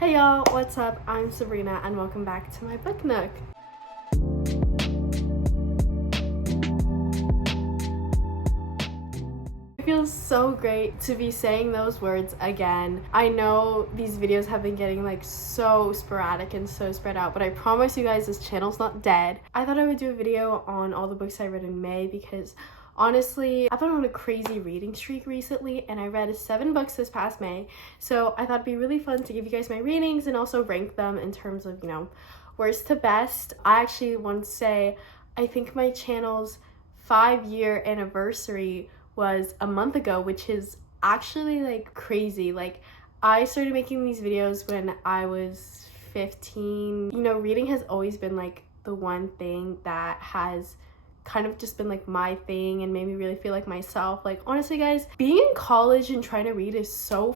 Hey y'all, what's up? I'm Sabrina and welcome back to my book nook. It feels so great to be saying those words again. I know these videos have been getting so sporadic and so spread out, but I promise you guys this channel's not dead. I thought I would do a video on all the books I read in May because honestly, I've been on a crazy reading streak recently and I read 7 books this past May. So I thought it'd be really fun to give you guys my ratings and also rank them in terms of, worst to best. I actually want to say I think my channel's 5-year anniversary was a month ago, which is actually crazy. I started making these videos when I was 15. Reading has always been the one thing that has kind of just been my thing and made me really feel like myself. Honestly guys, being in college and trying to read is so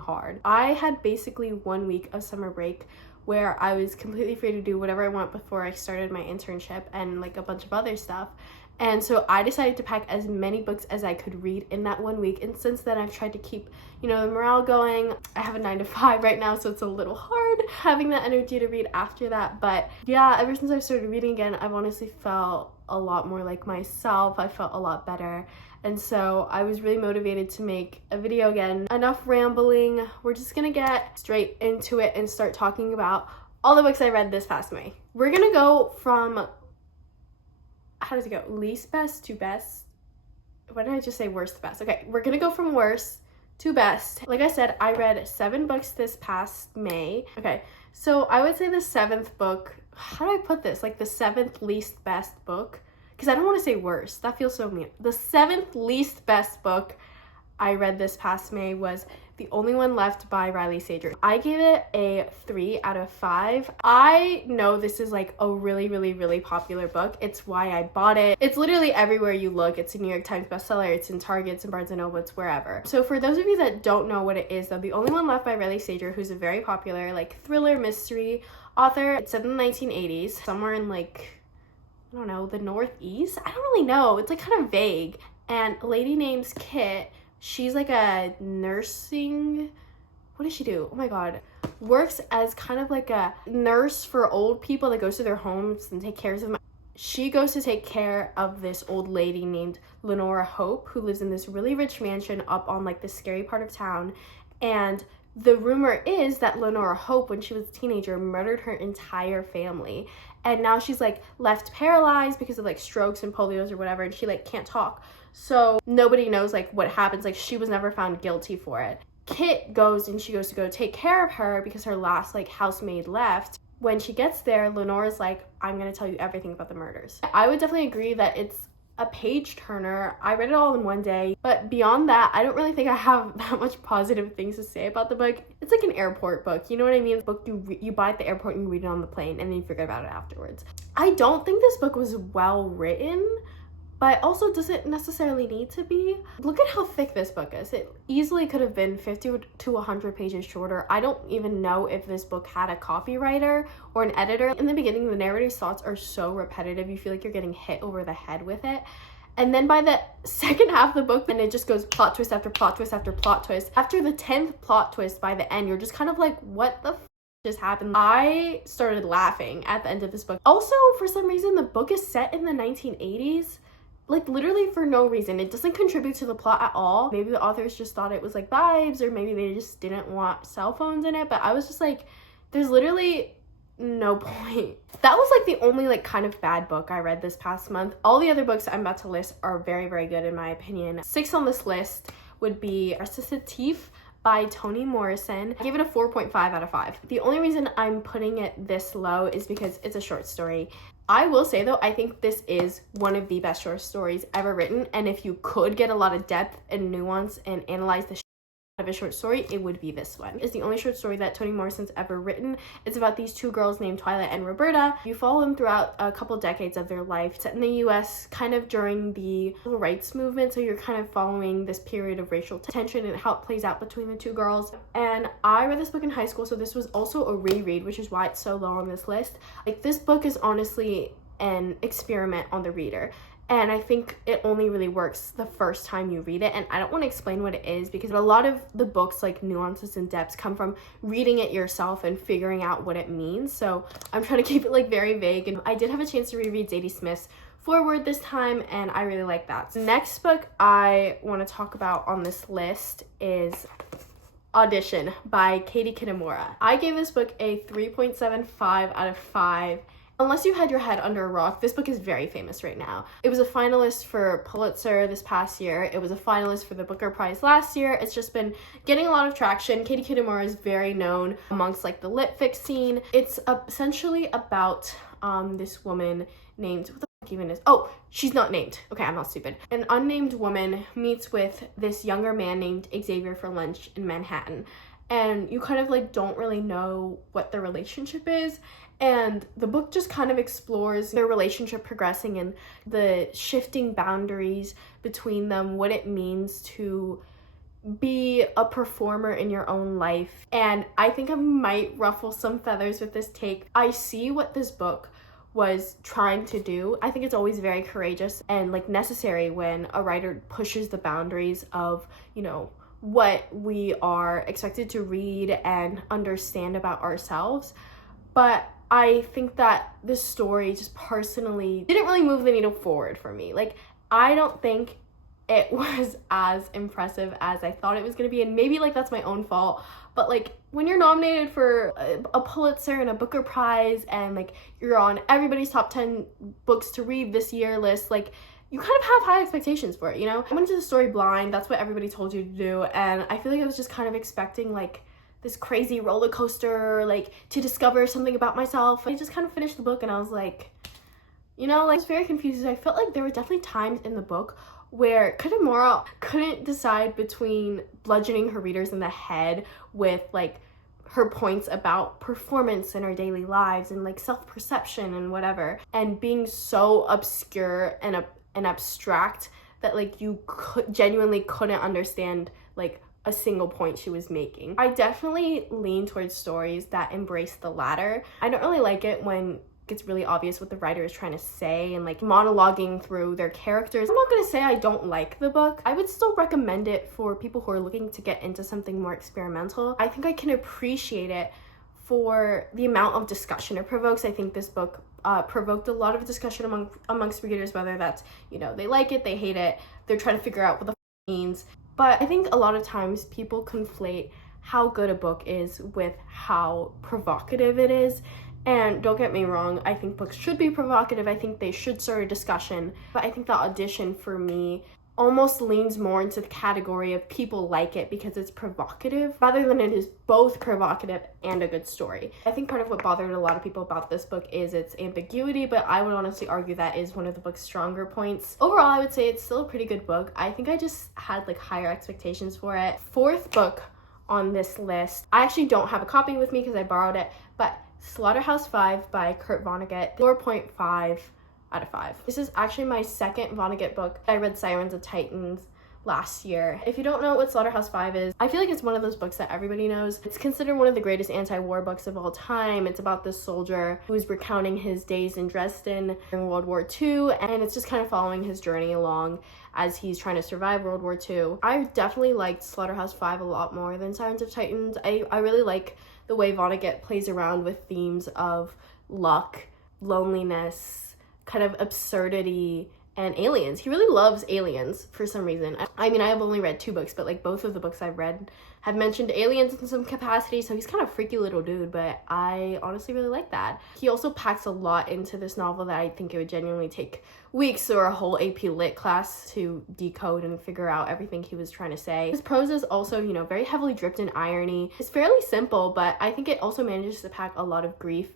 hard. I had basically 1 week of summer break where I was completely free to do whatever I want before I started my internship and a bunch of other stuff. And so I decided to pack as many books as I could read in that 1 week. And since then, I've tried to keep, the morale going. I have a 9-to-5 right now, so it's a little hard having that energy to read after that. But yeah, ever since I started reading again, I've honestly felt a lot more like myself. I felt a lot better. And so I was really motivated to make a video again. Enough rambling. We're just gonna get straight into it and start talking about all the books I read this past May. We're gonna go from, how does it go? Least best to best. Why did I just say worst to best? Okay, we're gonna go from worst to best. Like I said, I read 7 books this past May. Okay, so I would say the 7th book, how do I put this? The 7th least best book? Because I don't want to say worst. That feels so mean. The 7th least best book I read this past May was The Only One Left by Riley Sager. I gave it a 3 out of 5. I know this is a really, really, really popular book. It's why I bought it. It's literally everywhere you look. It's a New York Times bestseller. It's in Target, it's in Barnes & Noble, it's wherever. So for those of you that don't know what it is, though, The Only One Left by Riley Sager, who's a very popular thriller mystery author. It's set in the 1980s, somewhere in I don't know, the Northeast? I don't really know. It's kind of vague. And a lady named Kit, she's a nursing, what does she do? Oh my god. Works as kind of a nurse for old people that goes to their homes and take care of them. She goes to take care of this old lady named Lenora Hope, who lives in this really rich mansion up on the scary part of town. And the rumor is that Lenora Hope, when she was a teenager, murdered her entire family. And now she's left paralyzed because of strokes and polios or whatever, and she can't talk. So nobody knows what happens. She was never found guilty for it. Kit goes and she goes to go take care of her because her last housemaid left. When she gets there, Lenora's I'm gonna tell you everything about the murders. I would definitely agree that it's a page turner. I read it all in one day, but beyond that, I don't really think I have that much positive things to say about the book. It's an airport book, you know what I mean? The book you buy at the airport and you read it on the plane and then you forget about it afterwards. I don't think this book was well written, but also doesn't necessarily need to be. Look at how thick this book is. It easily could have been 50 to 100 pages shorter. I don't even know if this book had a copywriter or an editor. In the beginning, the narrator's thoughts are so repetitive. You feel like you're getting hit over the head with it. And then by the second half of the book, then it just goes plot twist after plot twist after plot twist. After the 10th plot twist by the end, you're just kind of what the just happened? I started laughing at the end of this book. Also, for some reason, the book is set in the 1980s. Literally for no reason. It doesn't contribute to the plot at all. Maybe the authors just thought it was vibes, or maybe they just didn't want cell phones in it, but I was just there's literally no point. That was the only kind of bad book I read this past month. All the other books I'm about to list are very, very good in my opinion. 6 on this list would be Recitative by Toni Morrison. I gave it a 4.5 out of 5. The only reason I'm putting it this low is because it's a short story. I will say though, I think this is one of the best short stories ever written, and if you could get a lot of depth and nuance and analyze the of a short story, it would be this one. It's the only short story that Toni Morrison's ever written. It's about these 2 girls named Twilight and Roberta. You follow them throughout a couple decades of their life, set in the US kind of during the civil rights movement, so you're kind of following this period of racial tension and how it plays out between the 2 girls. And I read this book in high school, so this was also a reread, which is why it's so low on this list. This book is honestly an experiment on the reader. And I think it only really works the first time you read it. And I don't want to explain what it is because a lot of the book's like nuances and depths come from reading it yourself and figuring out what it means. So I'm trying to keep it like very vague. And I did have a chance to reread Zadie Smith's foreword this time, and I really like that. The next book I want to talk about on this list is Audition by Katie Kitamura. I gave this book a 3.75 out of 5. Unless you had your head under a rock, this book is very famous right now. It was a finalist for Pulitzer this past year. It was a finalist for the Booker Prize last year. It's just been getting a lot of traction. Katie Kitamura is very known amongst like the lit fic scene. It's essentially about this woman named, what the fuck even is, oh, she's not named. Okay, I'm not stupid. An unnamed woman meets with this younger man named Xavier for lunch in Manhattan. And you kind of like don't really know what their relationship is. And the book just kind of explores their relationship progressing and the shifting boundaries between them, what it means to be a performer in your own life. And I think I might ruffle some feathers with this take. I see what this book was trying to do. I think it's always very courageous and like necessary when a writer pushes the boundaries of, you know, what we are expected to read and understand about ourselves. But I think that this story just personally didn't really move the needle forward for me. Like, I don't think it was as impressive as I thought it was going to be, and maybe like that's my own fault, but like when you're nominated for a Pulitzer and a Booker Prize and like you're on everybody's top 10 books to read this year list, like you kind of have high expectations for it, you know? I went into the story blind, that's what everybody told you to do, and I feel like I was just kind of expecting like this crazy roller coaster, like to discover something about myself. I just kind of finished the book and I was like, you know, like I was very confused. I felt like there were definitely times in the book where Kitamura couldn't decide between bludgeoning her readers in the head with like her points about performance in our daily lives and like self-perception and whatever, and being so obscure and abstract that like you genuinely couldn't understand like a single point she was making. I definitely lean towards stories that embrace the latter. I don't really like it when it gets really obvious what the writer is trying to say and like monologuing through their characters. I'm not gonna say I don't like the book. I would still recommend it for people who are looking to get into something more experimental. I think I can appreciate it for the amount of discussion it provokes. I think this book provoked a lot of discussion amongst readers, whether that's, you know, they like it, they hate it, they're trying to figure out what the means. But I think a lot of times people conflate how good a book is with how provocative it is. And don't get me wrong, I think books should be provocative. I think they should start a discussion. But I think the Audition for me almost leans more into the category of people like it because it's provocative rather than it is both provocative and a good story. I think part of what bothered a lot of people about this book is its ambiguity, but I would honestly argue that is one of the book's stronger points. Overall, I would say it's still a pretty good book. I think I just had like higher expectations for it. Fourth book on this list, I actually don't have a copy with me because I borrowed it, but Slaughterhouse-Five by Kurt Vonnegut, 4.5 out of 5. This is actually my second Vonnegut book. I read Sirens of Titans last year. If you don't know what Slaughterhouse-Five is, I feel like it's one of those books that everybody knows. It's considered one of the greatest anti-war books of all time. It's about this soldier who's recounting his days in Dresden during World War II, and it's just kind of following his journey along as he's trying to survive World War II. I definitely liked Slaughterhouse-Five a lot more than Sirens of Titans. I really like the way Vonnegut plays around with themes of luck, loneliness, kind of absurdity, and aliens. He really loves aliens for some reason. I mean, I have only read 2 books, but like both of the books I've read have mentioned aliens in some capacity, so he's kind of a freaky little dude, but I honestly really like that. He also packs a lot into this novel that I think it would genuinely take weeks or a whole AP Lit class to decode and figure out everything he was trying to say. His prose is also, you know, very heavily dripped in irony. It's fairly simple, but I think it also manages to pack a lot of grief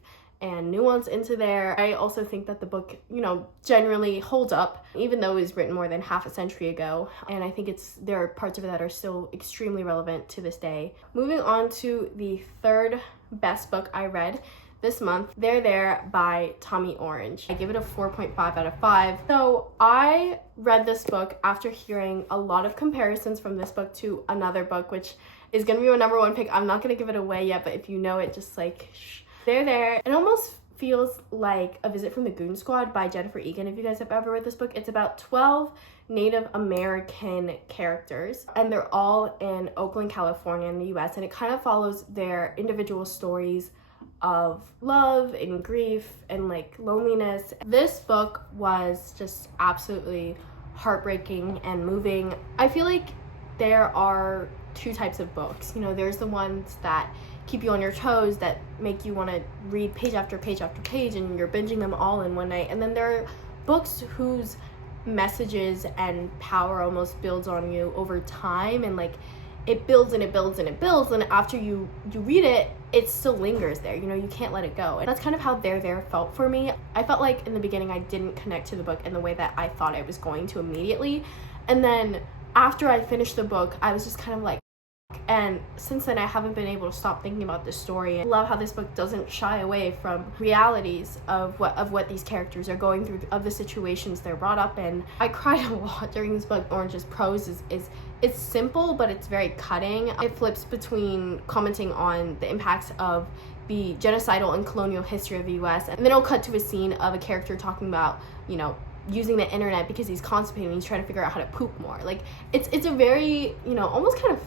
and nuance into there. I also think that the book, you know, generally holds up, even though it was written more than half a century ago. And I think there are parts of it that are still extremely relevant to this day. Moving on to the third best book I read this month, There There by Tommy Orange. I give it a 4.5 out of 5. So I read this book after hearing a lot of comparisons from this book to another book, which is gonna be my number 1 pick. I'm not gonna give it away yet, but if you know it, just like, shh. There There, it almost feels like A Visit from the Goon Squad by Jennifer Egan. If you guys have ever read this book, it's about 12 Native American characters, and they're all in Oakland, California in the US, and it kind of follows their individual stories of love and grief and like loneliness. This book was just absolutely heartbreaking and moving. I feel like there are two types of books. You know, there's the ones that keep you on your toes, that make you want to read page after page after page and you're binging them all in one night. And then there are books whose messages and power almost builds on you over time, and like it builds and it builds and it builds, and after you read it, it still lingers there. You know, you can't let it go. And that's kind of how There felt for me. I felt like in the beginning I didn't connect to the book in the way that I thought I was going to immediately, and then after I finished the book I was just kind of like, and since then I haven't been able to stop thinking about this story. I love how this book doesn't shy away from realities of what these characters are going through, of the situations they're brought up in. I cried a lot during this book. Orange's prose is it's simple, but it's very cutting. It flips between commenting on the impacts of the genocidal and colonial history of the US, and then it'll cut to a scene of a character talking about, you know, using the internet because he's constipated and he's trying to figure out how to poop more. Like it's a very, you know, almost kind of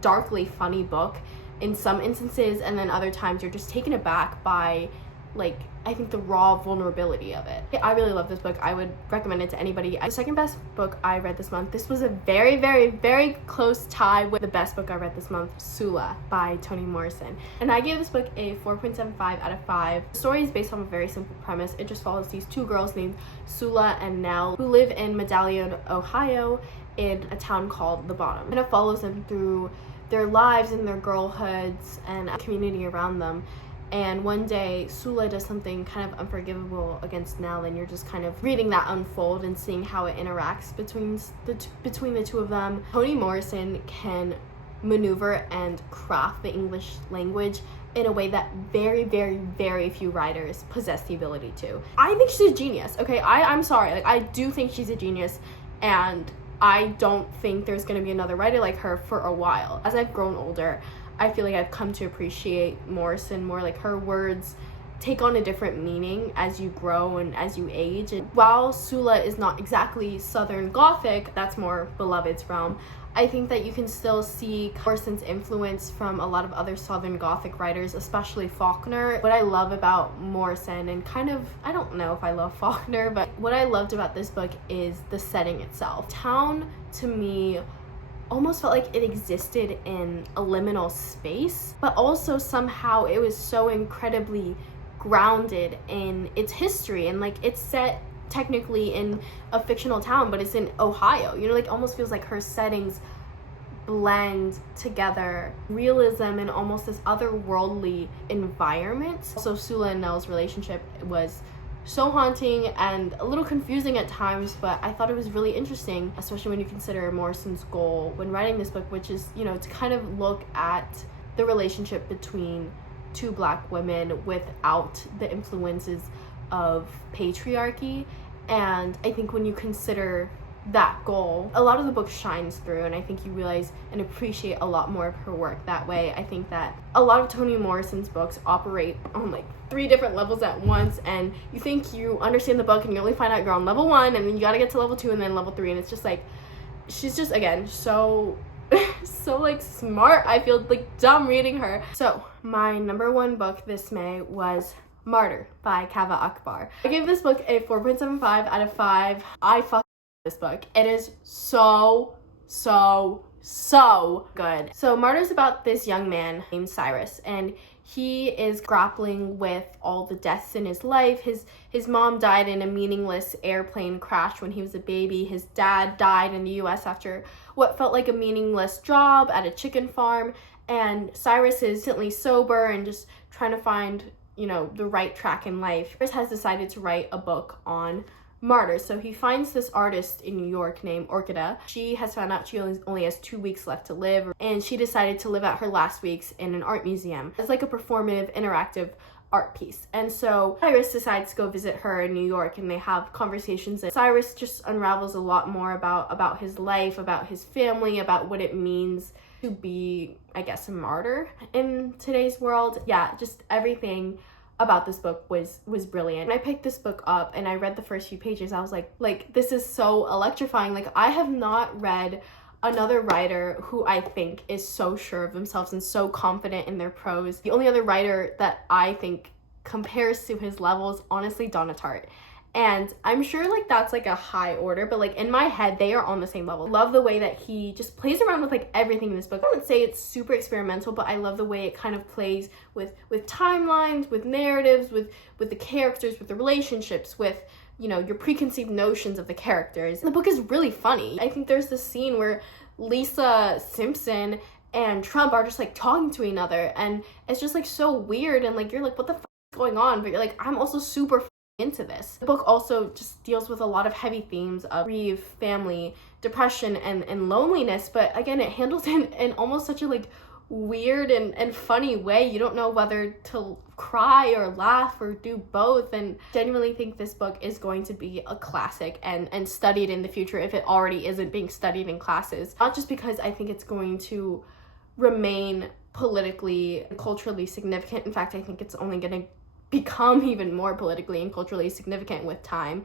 darkly funny book in some instances, and then other times you're just taken aback by, like, I think the raw vulnerability of it. I really love this book. I would recommend it to anybody. The second best book I read this month, this was a very, very, very close tie with the best book I read this month, Sula by Toni Morrison. And I gave this book a 4.75 out of 5. The story is based on a very simple premise. It just follows these two girls named Sula and Nell who live in Medallion, Ohio, in a town called The Bottom. And it follows them through their lives and their girlhoods and a community around them. And one day Sula does something kind of unforgivable against Nell, and you're just kind of reading that unfold and seeing how it interacts between the two of them. Toni Morrison can maneuver and craft the English language in a way that very, very, very few writers possess the ability to. I think she's a genius, okay? I'm sorry, like, I do think she's a genius, and I don't think there's going to be another writer like her for a while. As I've grown older, I feel like I've come to appreciate Morrison more. Like, her words take on a different meaning as you grow and as you age. And while Sula is not exactly Southern Gothic, that's more Beloved's realm, I think that you can still see Morrison's influence from a lot of other Southern Gothic writers, especially Faulkner. What I love about Morrison, and kind of, I don't know if I love Faulkner, but what I loved about this book is the setting itself. Town, to me, almost felt like it existed in a liminal space, but also somehow it was so incredibly grounded in its history, and like it's set technically in a fictional town, but it's in Ohio. You know, like, almost feels like her settings blend together realism and almost this otherworldly environment. So Sula and Nell's relationship was so haunting and a little confusing at times, but I thought it was really interesting, especially when you consider Morrison's goal when writing this book, which is, you know, to kind of look at the relationship between two Black women without the influences of patriarchy. And I think when you consider that goal, a lot of the book shines through, and I think you realize and appreciate a lot more of her work that way. I think that a lot of Toni Morrison's books operate on like 3 different levels at once, and you think you understand the book and you only find out you're on level 1, and then you gotta get to level 2 and then level 3, and it's just like, she's just, again, so like smart. I feel like dumb reading her. So my number 1 book this May was Martyr by Kaveh Akbar. I gave this book a 4.75 out of 5. I fucking love this book. It is so good. So Martyr's about this young man named Cyrus, and he is grappling with all the deaths in his life. His mom died in a meaningless airplane crash when he was a baby. His dad died in the US after what felt like a meaningless job at a chicken farm, and Cyrus is instantly sober and just trying to find, you know, the right track in life. Cyrus has decided to write a book on martyrs. So he finds this artist in New York named Orchida. She has found out she only has 2 weeks left to live, and she decided to live out her last weeks in an art museum. It's like a performative, interactive art piece. And so Cyrus decides to go visit her in New York, and they have conversations, and Cyrus just unravels a lot more about his life, about his family, about what it means to be, I guess, a martyr in today's world. Yeah, just everything about this book was brilliant. When I picked this book up and I read the first few pages, I was like this is so electrifying. Like, I have not read another writer who I think is so sure of themselves and so confident in their prose. The only other writer that I think compares to his level is honestly Donna Tartt. And I'm sure like that's like a high order, but like in my head they are on the same level. Love the way that he just plays around with like everything in this book. I wouldn't say it's super experimental, but I love the way it kind of plays with timelines, with narratives, with the characters, with the relationships, with, you know, your preconceived notions of the characters. The book is really funny. I think there's this scene where Lisa Simpson and Trump are just like talking to another, and it's just like so weird, and like you're like, what the fuck is going on? But you're like, I'm also super into this. The book also just deals with a lot of heavy themes of grief, family, depression, and loneliness, but again, it handles it in almost such a like weird and funny way. You don't know whether to cry or laugh or do both, and genuinely think this book is going to be a classic and studied in the future if it already isn't being studied in classes. Not just because I think it's going to remain politically and culturally significant. In fact, I think it's only going to become even more politically and culturally significant with time,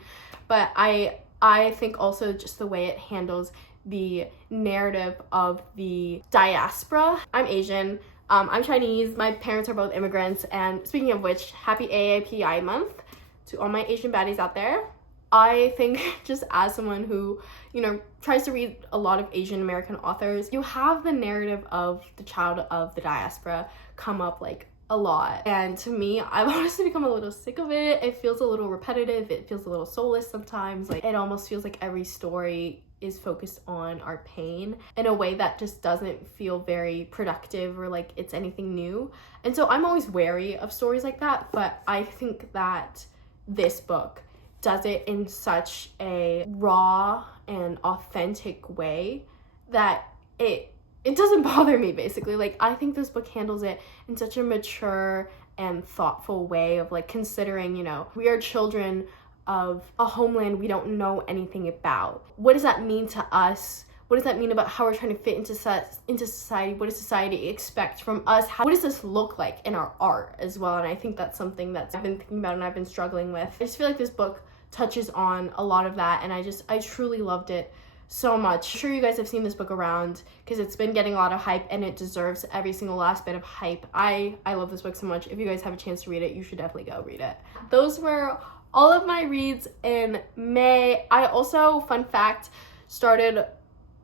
but I think also just the way it handles the narrative of the diaspora. I'm Asian, I'm Chinese, my parents are both immigrants, and speaking of which, happy AAPI month to all my Asian baddies out there. I think just as someone who, you know, tries to read a lot of Asian American authors, you have the narrative of the child of the diaspora come up like a lot, and to me, I've honestly become a little sick of it. It feels a little repetitive, it feels a little soulless sometimes. Like, it almost feels like every story is focused on our pain in a way that just doesn't feel very productive or like it's anything new. And so I'm always wary of stories like that, but I think that this book does it in such a raw and authentic way that it doesn't bother me, basically. Like, I think this book handles it in such a mature and thoughtful way of like considering, you know, we are children of a homeland we don't know anything about. What does that mean to us? What does that mean about how we're trying to fit into society? What does society expect from us? What does this look like in our art as well? And I think that's something that I've been thinking about and I've been struggling with. I just feel like this book touches on a lot of that, and I truly loved it so much. I'm sure you guys have seen this book around because it's been getting a lot of hype, and it deserves every single last bit of hype. I love this book so much. If you guys have a chance to read it, you should definitely go read it. Those were all of my reads in May. I also, fun fact, started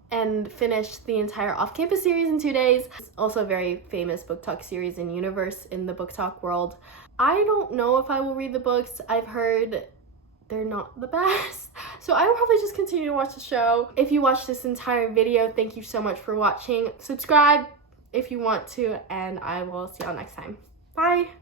and finished the entire off-campus series in 2 days. It's also a very famous book talk series in universe in the book talk world. I don't know if I will read the books. I've heard they're not the best, so I will probably just continue to watch the show. If you watched this entire video, thank you so much for watching. Subscribe if you want to, and I will see y'all next time. Bye!